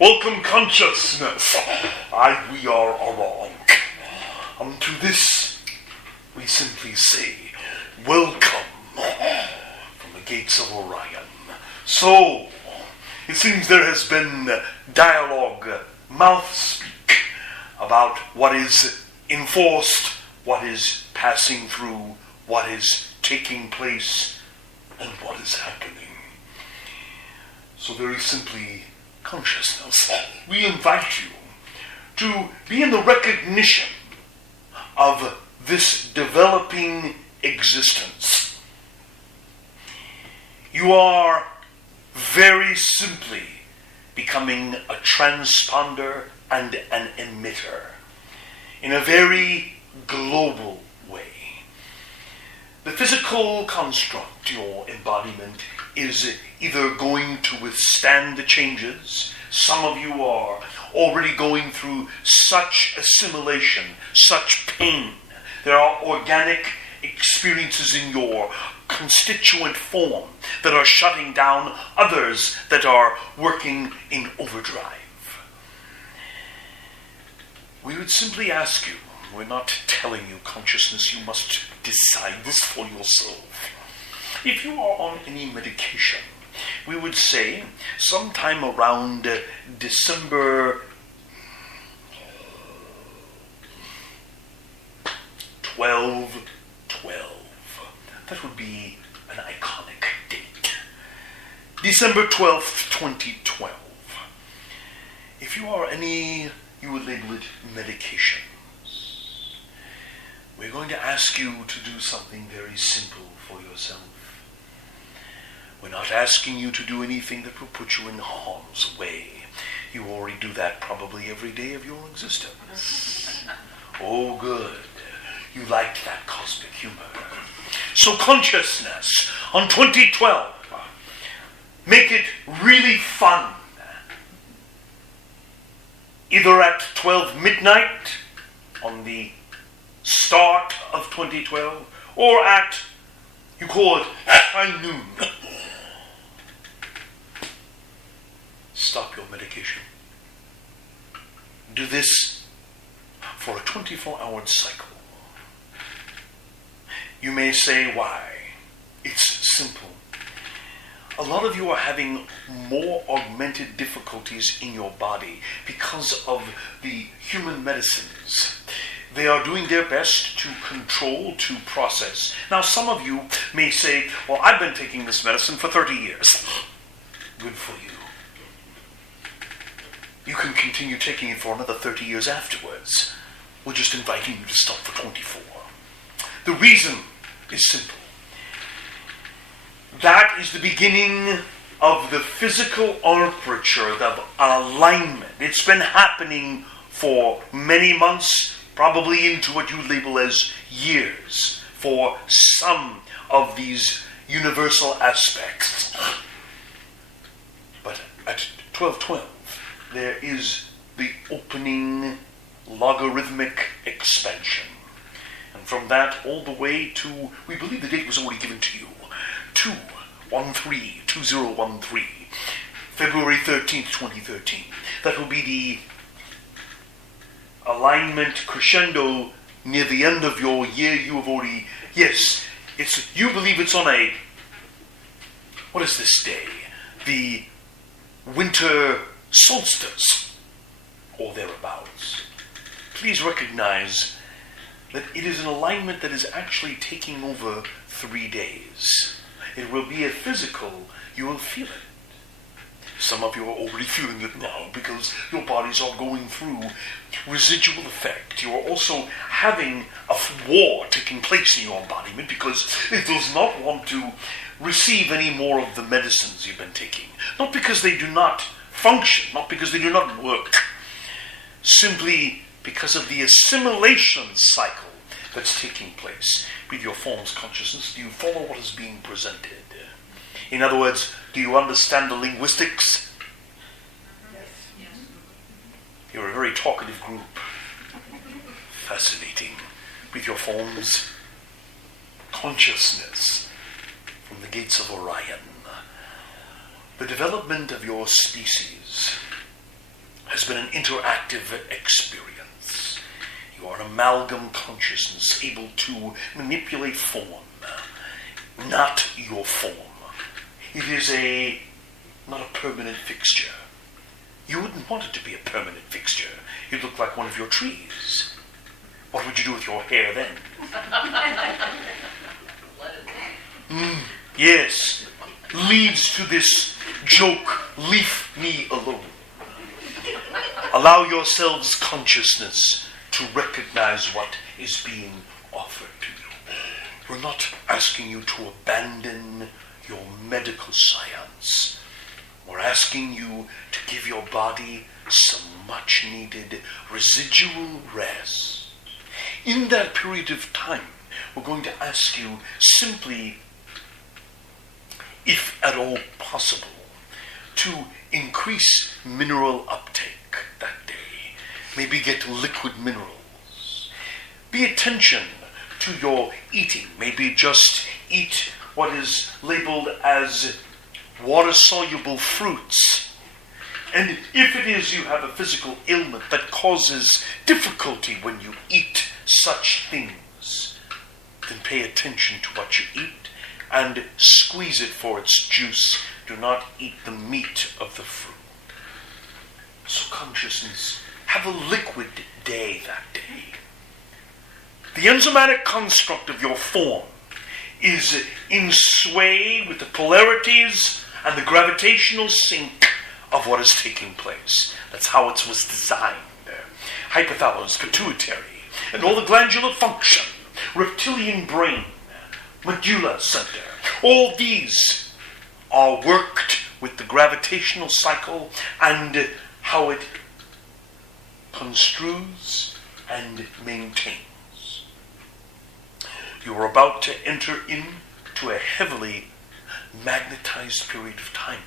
Welcome, consciousness. We are Aurong. Unto this, we simply say, welcome from the gates of Orion. So, it seems there has been dialogue, mouth speak, about what is enforced, what is passing through, what is taking place, and what is happening. So very simply, consciousness, we invite you to be in the recognition of this developing existence. You are very simply becoming a transponder and an emitter in a very global way. The physical construct, your embodiment, is either going to withstand the changes. Some of you are already going through such assimilation, such pain. There are organic experiences in your constituent form that are shutting down, others that are working in overdrive. We would simply ask you, we're not telling you, consciousness, you must decide this for yourself. If you are on any medication, we would say sometime around December 12. That would be an iconic date. December 12th, 2012. If you are any, you would label it medications. We're going to ask you to do something very simple for yourself. We're not asking you to do anything that will put you in harm's way. You already do that probably every day of your existence. Oh, good. You liked that cosmic humor. So consciousness, on 2012, make it really fun. Either at 12 midnight on the start of 2012, or at, you call it, high noon. Stop your medication. Do this for a 24-hour cycle. You may say, why? It's simple. A lot of you are having more augmented difficulties in your body because of the human medicines. They are doing their best to control, to process. Now, some of you may say, well, I've been taking this medicine for 30 years. Good for you. You can continue taking it for another 30 years afterwards. We're just inviting you to stop for 24. The reason is simple. That is the beginning of the physical aperture, the alignment. It's been happening for many months, probably into what you label as years, for some of these universal aspects. But at 12:12, there is the opening logarithmic expansion. And from that all the way to, we believe the date was already given to you, 2013, February 13th, 2013. That will be the alignment crescendo near the end of your year. You have already, yes, you believe it's on a, what is this day? The winter solstice, or thereabouts. Please recognize that it is an alignment that is actually taking over 3 days. It will be a physical, you will feel it. Some of you are already feeling it now because your bodies are going through residual effect. You are also having a war taking place in your embodiment because it does not want to receive any more of the medicines you've been taking. Not because they do not function, not because they do not work, simply because of the assimilation cycle that's taking place with your form's consciousness. Do you follow what is being presented? In other words, do you understand the linguistics? Yes. You're a very talkative group. Fascinating. With your form's consciousness from the gates of Orion. The development of your species has been an interactive experience. You are an amalgam consciousness able to manipulate form, not your form. It is not a permanent fixture. You wouldn't want it to be a permanent fixture. You'd look like one of your trees. What would you do with your hair then? Yes, leads to this joke, leave me alone. Allow yourselves consciousness to recognize what is being offered to you. We're not asking you to abandon your medical science. We're asking you to give your body some much needed residual rest. In that period of time, we're going to ask you simply, if at all possible, to increase mineral uptake that day. Maybe get liquid minerals. Pay attention to your eating. Maybe just eat what is labeled as water-soluble fruits. And if it is you have a physical ailment that causes difficulty when you eat such things, then pay attention to what you eat and squeeze it for its juice. Do not eat the meat of the fruit. So consciousness, have a liquid day that day. The enzymatic construct of your form is in sway with the polarities and the gravitational sink of what is taking place. That's how it was designed. Hypothalamus, pituitary, and all the glandular function, reptilian brain, medulla center, all these are worked with the gravitational cycle and how it construes and maintains. You are about to enter into a heavily magnetized period of time.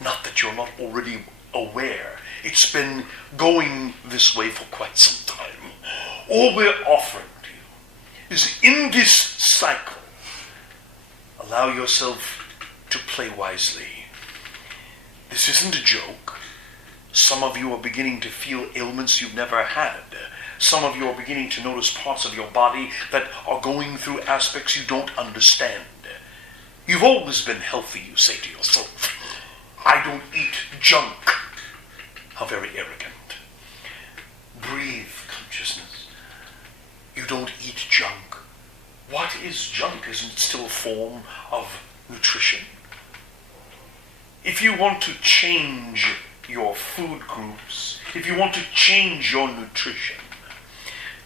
Not that you're not already aware. It's been going this way for quite some time. All we're offering to you is, in this cycle, allow yourself to play wisely. This isn't a joke. Some of you are beginning to feel ailments you've never had. Some of you are beginning to notice parts of your body that are going through aspects you don't understand. You've always been healthy, you say to yourself. I don't eat junk. How very arrogant. Breathe, consciousness. You don't eat junk. What is junk? Isn't it still a form of nutrition? If you want to change your food groups, if you want to change your nutrition,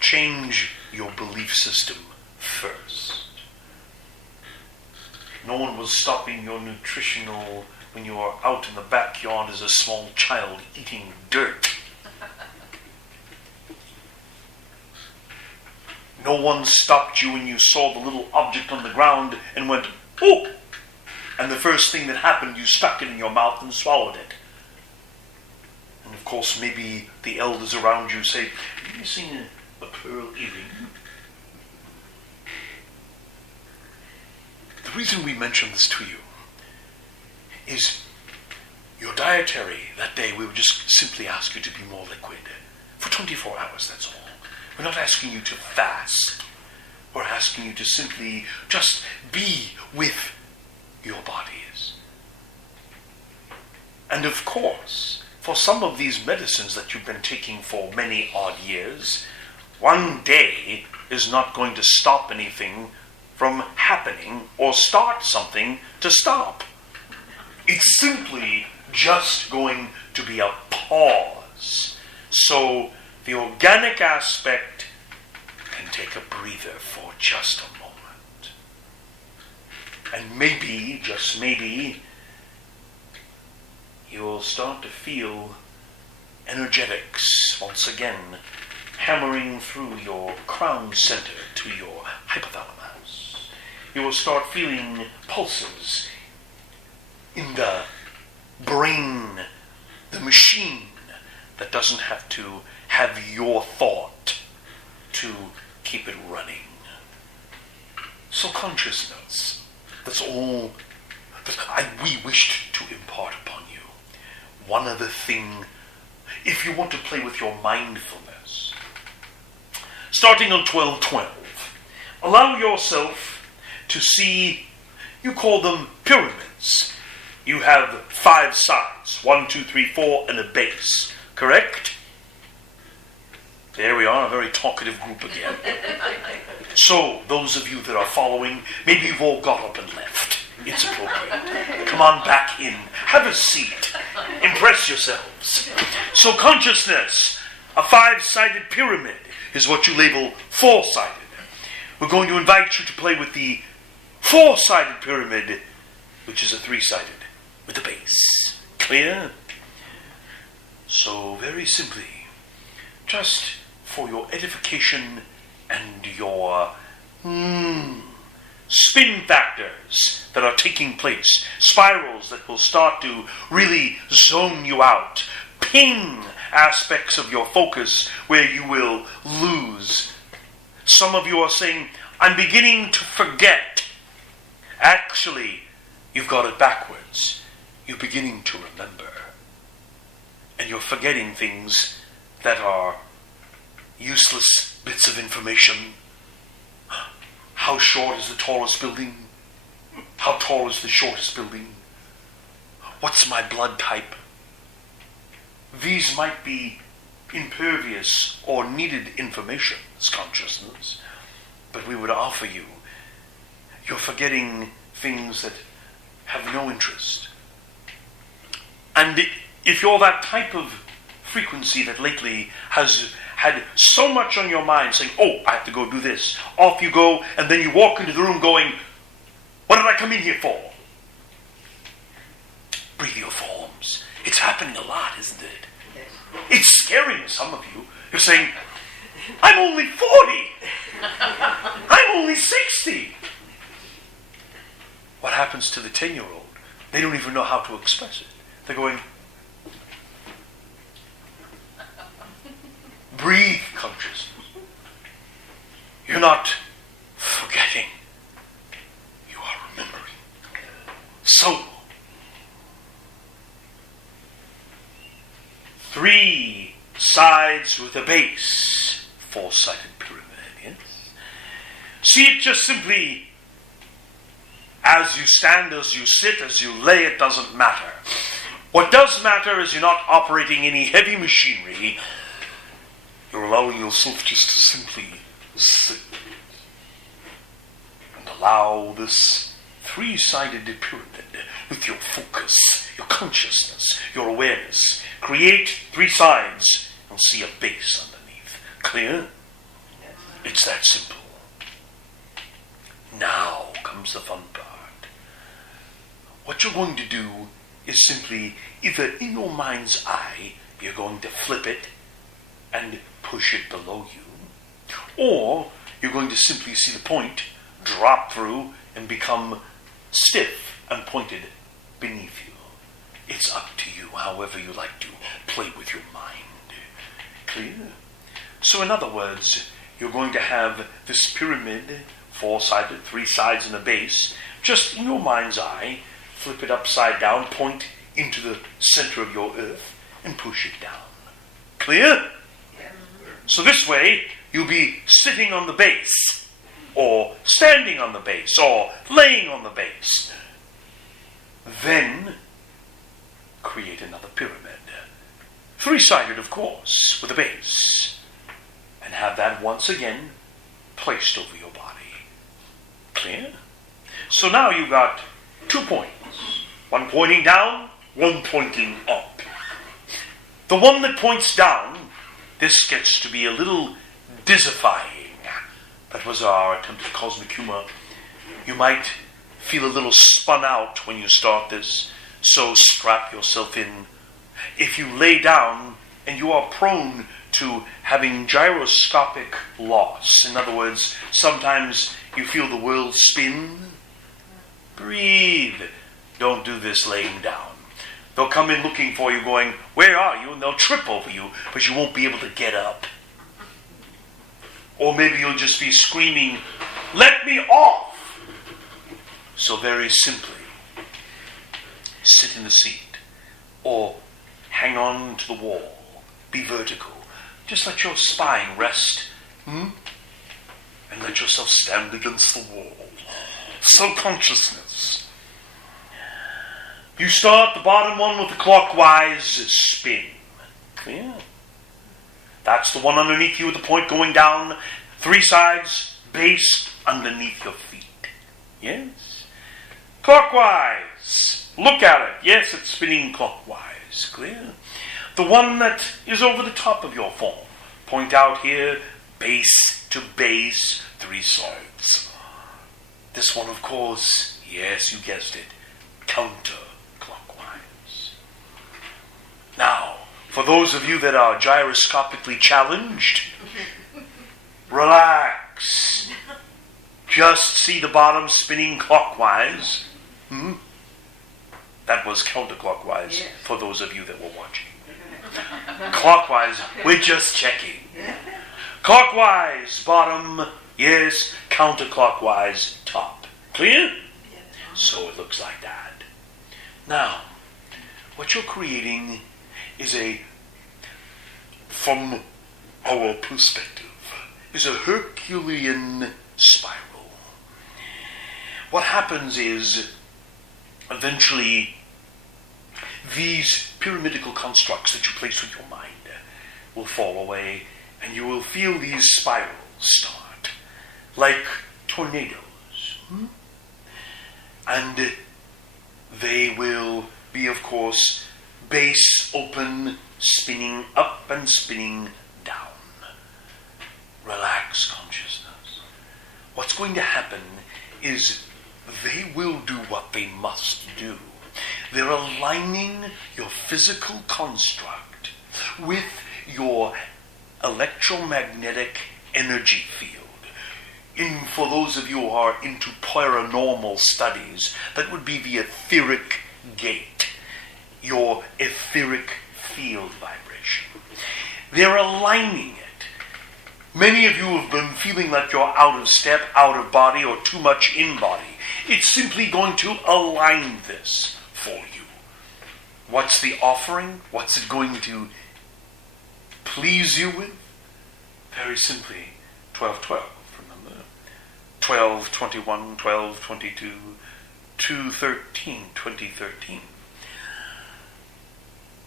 change your belief system first. No one was stopping your nutritional when you were out in the backyard as a small child eating dirt. No one stopped you when you saw the little object on the ground and went, oh! And the first thing that happened, you stuck it in your mouth and swallowed it. And of course, maybe the elders around you say, have you seen a pearl earring? The reason we mention this to you is your dietary that day. We would just simply ask you to be more liquid for 24 hours, that's all. We're not asking you to fast. We're asking you to simply just be with your bodies. And of course, for some of these medicines that you've been taking for many odd years, one day is not going to stop anything from happening or start something to stop. It's simply just going to be a pause. So the organic aspect can take a breather for just a moment. And maybe, just maybe, you will start to feel energetics once again hammering through your crown center to your hypothalamus. You will start feeling pulses in the brain, the machine that doesn't have to have your thought to keep it running. So consciousness, that's all that we wished to impart upon you. One other thing if you want to play with your mindfulness. Starting on 12:12, allow yourself to see, you call them pyramids. You have 5 sides, 1, 2, 3, 4, and a base, correct? There we are, a very talkative group again. So, those of you that are following, maybe you've all got up and left. It's appropriate. Come on back in. Have a seat. Impress yourselves. So consciousness, a 5-sided pyramid, is what you label 4-sided. We're going to invite you to play with the 4-sided pyramid, which is a 3-sided, with a base. Clear? So, very simply, just for your edification and your spin factors that are taking place, spirals that will start to really zone you out, ping aspects of your focus where you will lose. Some of you are saying, I'm beginning to forget. Actually, you've got it backwards. You're beginning to remember. And you're forgetting things that are useless bits of information. How short is the tallest building? How tall is the shortest building? What's my blood type? These might be impervious or needed information as consciousness, but we would offer you. You're forgetting things that have no interest. And if you're that type of frequency that lately has had so much on your mind saying, oh, I have to go do this. Off you go, and then you walk into the room going, what did I come in here for? Breathe your forms. It's happening a lot, isn't it? Yes. It's scaring some of you. You're saying, I'm only 40. I'm only 60. What happens to the 10-year-old? They don't even know how to express it. They're going, breathe consciousness. You're not forgetting. You are remembering. So, 3 sides with a base. 4-sided pyramid, yes? See it just simply as you stand, as you sit, as you lay, it doesn't matter. What does matter is you're not operating any heavy machinery. You're allowing yourself just to simply sit and allow this 3-sided pyramid with your focus, your consciousness, your awareness. Create 3 sides and see a base underneath. Clear? Yes. It's that simple. Now comes the fun part. What you're going to do is simply, either in your mind's eye, you're going to flip it and push it below you, or you're going to simply see the point drop through and become stiff and pointed beneath you. It's up to you, however you like to play with your mind. Clear? So in other words, you're going to have this pyramid, 4-sided, 3 sides and a base, just in your mind's eye, flip it upside down, point into the center of your earth, and push it down. Clear? So this way, you'll be sitting on the base, or standing on the base, or laying on the base. Then, create another pyramid. 3-sided, of course, with a base. And have that once again placed over your body. Clear? So now you've got 2 points. One pointing down, one pointing up. The one that points down, this gets to be a little dizzifying. That was our attempt at cosmic humor. You might feel a little spun out when you start this, so strap yourself in. If you lay down and you are prone to having gyroscopic loss, in other words, sometimes you feel the world spin, breathe. Don't do this laying down. They'll come in looking for you going, where are you? And they'll trip over you, but you won't be able to get up. Or maybe you'll just be screaming, let me off! So very simply, sit in the seat or hang on to the wall be vertical. Just let your spine rest. And let yourself stand against the wall. Self-consciousness. You start the bottom one with the clockwise spin. Clear? That's the one underneath you with the point going down. 3 sides, base underneath your feet. Yes? Clockwise. Look at it. Yes, it's spinning clockwise. Clear? The one that is over the top of your form. Point out here, base to base, 3 sides. This one, of course, yes, you guessed it, counterclockwise. Now, for those of you that are gyroscopically challenged, relax. Just see the bottom spinning clockwise. That was counterclockwise, yes, for those of you that were watching. Clockwise, we're just checking. Clockwise, bottom, yes, counterclockwise, top. Clear? So it looks like that. Now, what you're creating is from our perspective, is a Herculean spiral. What happens is, eventually, these pyramidical constructs that you place with your mind will fall away, and you will feel these spirals start, like tornadoes. And they will be, of course, base open, spinning up and spinning down. Relax consciousness. What's going to happen is they will do what they must do. They're aligning your physical construct with your electromagnetic energy field. For those of you who are into paranormal studies, that would be the etheric gate, your etheric field vibration. They're aligning it. Many of you have been feeling like you're out of step, out of body, or too much in body. It's simply going to align this for you. What's the offering? What's it going to please you with? Very simply, 12-12, remember? 12-21, 12-22, 2-13, 2013.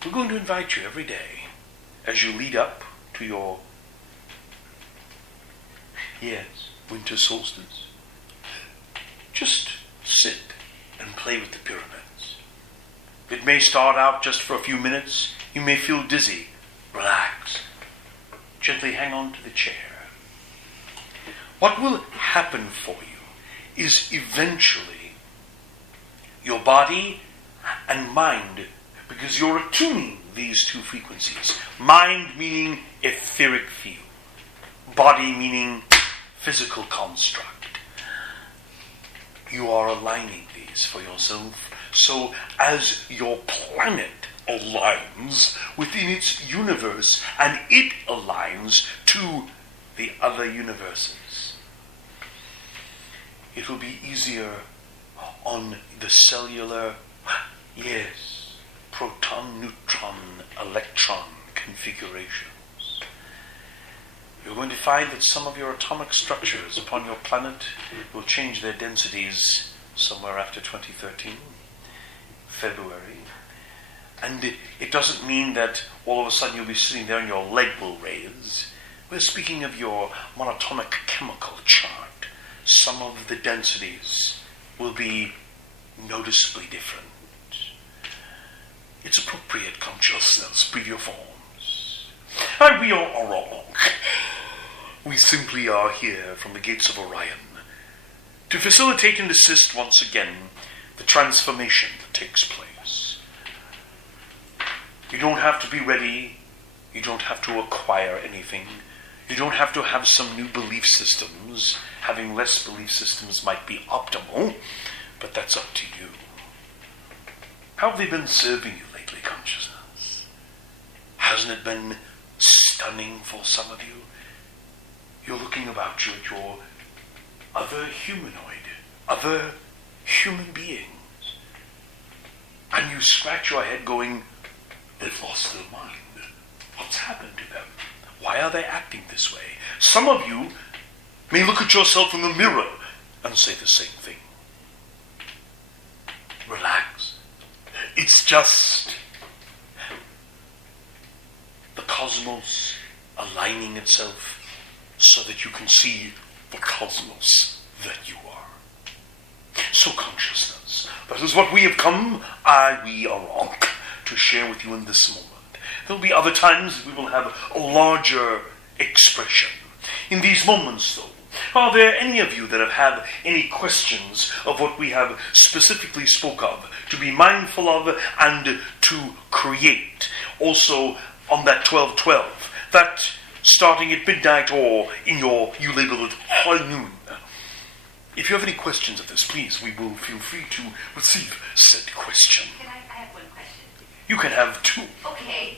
We're going to invite you every day as you lead up to your, winter solstice. Just sit and play with the pyramids. It may start out just for a few minutes. You may feel dizzy. Relax. Gently hang on to the chair. What will happen for you is eventually your body and mind, because you're attuning these 2 frequencies. Mind meaning etheric field. Body meaning physical construct. You are aligning these for yourself. So as your planet aligns within its universe and it aligns to the other universes, it will be easier on the cellular, proton, neutron, electron configurations. You're going to find that some of your atomic structures upon your planet will change their densities somewhere after 2013, February. And it doesn't mean that all of a sudden you'll be sitting there and your leg will raise. We're speaking of your monatomic chemical chart. Some of the densities will be noticeably different. It's appropriate consciousness, preview forms. And we are wrong. We simply are here from the gates of Orion to facilitate and assist once again the transformation that takes place. You don't have to be ready. You don't have to acquire anything. You don't have to have some new belief systems. Having less belief systems might be optimal, but that's up to you. How have they been serving you lately, consciousness? Hasn't it been stunning for some of you? You're looking about you at your other humanoid, other human beings, and you scratch your head going, they've lost their mind. What What's happened to them? Why are they acting this way? Some of you may look at yourself in the mirror and say the same thing. Relax. It's just the cosmos aligning itself so that you can see the cosmos that you are. So consciousness, that is what we have come, we are wrong, to share with you in this moment. There will be other times we will have a larger expression. In these moments, though, are there any of you that have had any questions of what we have specifically spoke of, to be mindful of and to create? Also, on that 12:12, that starting at midnight or in you label it high noon. If you have any questions of this, please, we will feel free to receive said question. I have one question. You can have two. Okay,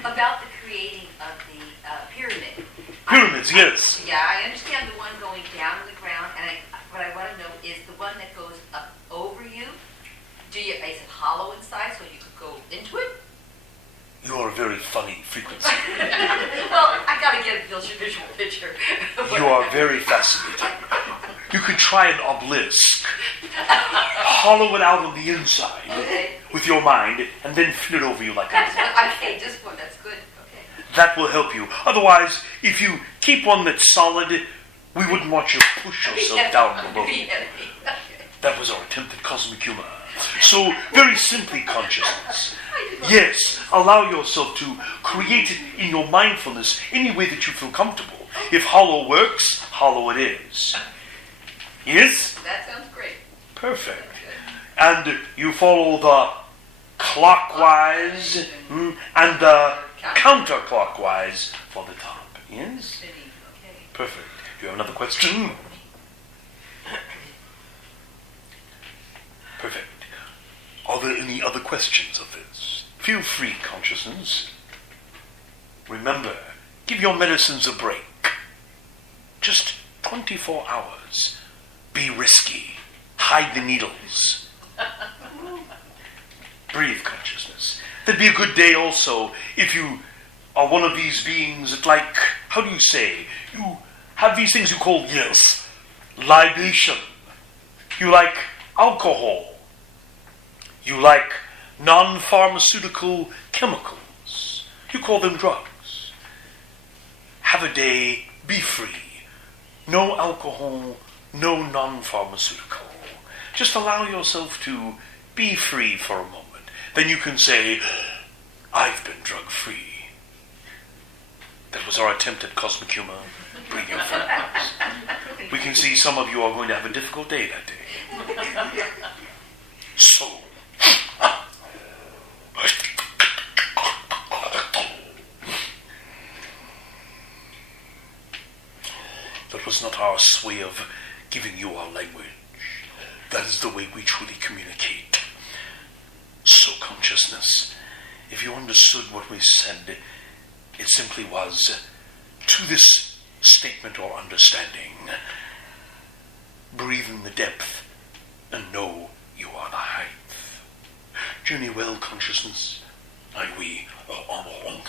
about the creating of the pyramid. Pyramids, yes. I understand the one going down to the ground, and what I want to know is the one that goes up over you. Is it hollow inside so you could go into it? You are a very funny frequency. Well, I got to get a visual picture. You are very fascinating. You could try an obelisk, hollow it out on the inside with your mind, and then fit it over you like that. Okay, just one. That's good. Okay. That will help you. Otherwise, if you keep one that's solid, we wouldn't want you to push yourself down below. That was our attempt at cosmic humor. So, very simply, consciousness. Yes, allow yourself to create it in your mindfulness any way that you feel comfortable. If hollow works, hollow it is. Yes? That sounds great. Perfect. And you follow the clockwise and the counterclockwise for the top. Yes? Okay. Perfect. Do you have another question? Perfect. Are there any other questions of this? Feel free, consciousness. Remember, give your medicines a break. Just 24 hours. Be risky. Hide the needles. Breathe, consciousness. That'd be a good day also if you are one of these beings that like, how do you say, you have these things you call, yes, libation. You like alcohol. You like non-pharmaceutical chemicals. You call them drugs. Have a day, be free. No alcohol, no non-pharmaceutical. Just allow yourself to be free for a moment. Then you can say, I've been drug-free. That was our attempt at cosmic humor. Bring your friends. We can see some of you are going to have a difficult day that day. So, that was not our way of giving you our language. That is the way we truly communicate. So consciousness, if you understood what we said, it simply was, to this statement or understanding, breathe in the depth and know you are the height. Journey well, consciousness, and we are on the